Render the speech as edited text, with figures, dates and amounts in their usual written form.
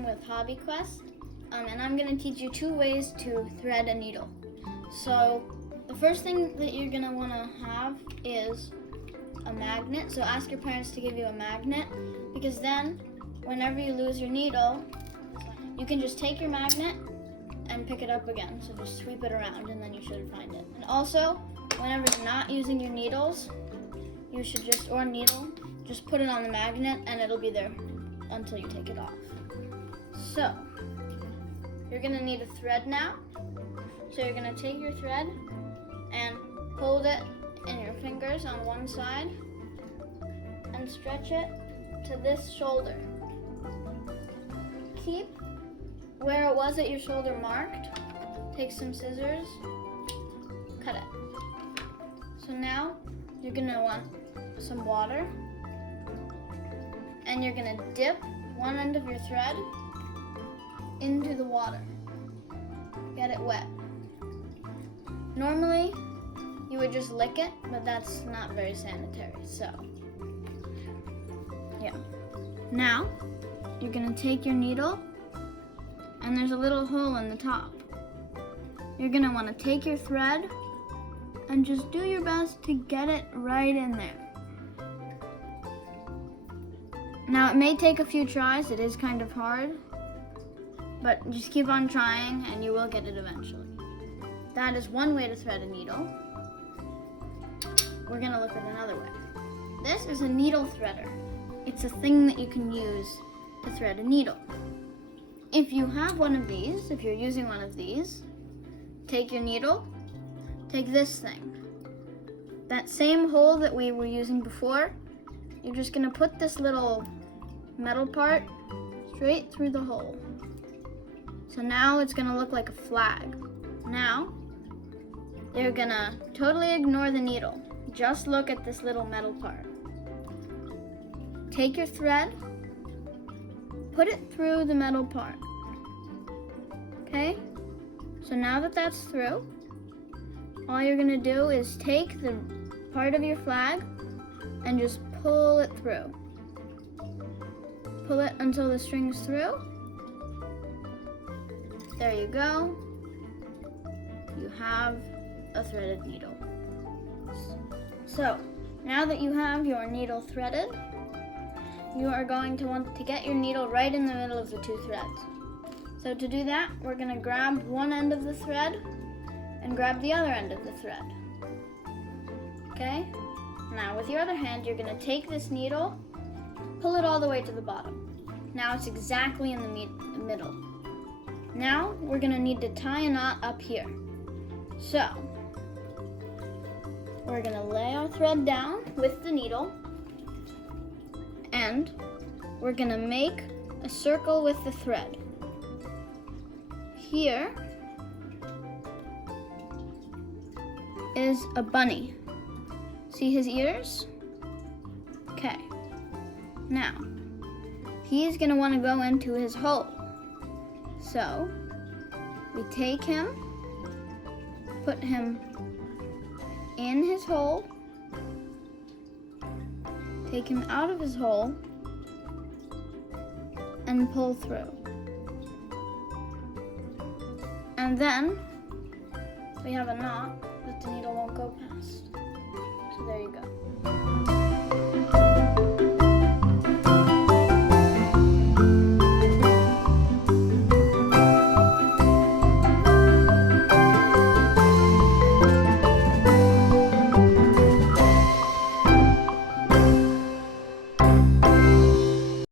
I'm with Hobby Quest, and I'm going to teach you 2 ways to thread a needle. So the first thing that you're going to want to have is a magnet. So ask your parents to give you a magnet, because then whenever you lose your needle, you can just take your magnet and pick it up again. So just sweep it around and then you should find it. And also, whenever you're not using your needles, you should just put it on the magnet and it'll be there until you take it off. So, you're gonna need a thread now. So you're gonna take your thread and hold it in your fingers on one side and stretch it to this shoulder. Keep where it was at your shoulder marked. Take some scissors, cut it. So now you're gonna want some water, and you're gonna dip one end of your thread into the water. Get it wet. Normally, you would just lick it, but that's not very sanitary, so yeah. Now, you're gonna take your needle, and there's a little hole in the top. You're gonna wanna take your thread and just do your best to get it right in there. Now, it may take a few tries, it is kind of hard, but just keep on trying and you will get it eventually. That is one way to thread a needle. We're gonna look at another way. This is a needle threader. It's a thing that you can use to thread a needle. If you have one of these, if you're using one of these, take your needle, take this thing. That same hole that we were using before, you're just gonna put this little metal part straight through the hole. So now it's gonna look like a flag. Now, you're gonna totally ignore the needle. Just look at this little metal part. Take your thread, put it through the metal part. Okay? So now that that's through, all you're gonna do is take the part of your flag and just pull it through. Pull it until the string's through. There you go. You have a threaded needle. So, now that you have your needle threaded, you are going to want to get your needle right in the middle of the 2 threads. So to do that, we're going to grab one end of the thread and grab the other end of the thread. Okay? Now with your other hand, you're going to take this needle, pull it all the way to the bottom. Now it's exactly in the middle. Now we're going to need to tie a knot up here. So, we're going to lay our thread down with the needle, and we're going to make a circle with the thread. Here is a bunny. See his ears? Okay. Now, he's going to want to go into his hole. So, we take him, put him in his hole, take him out of his hole, and pull through. And then we have a knot that the needle won't go past. So there you go.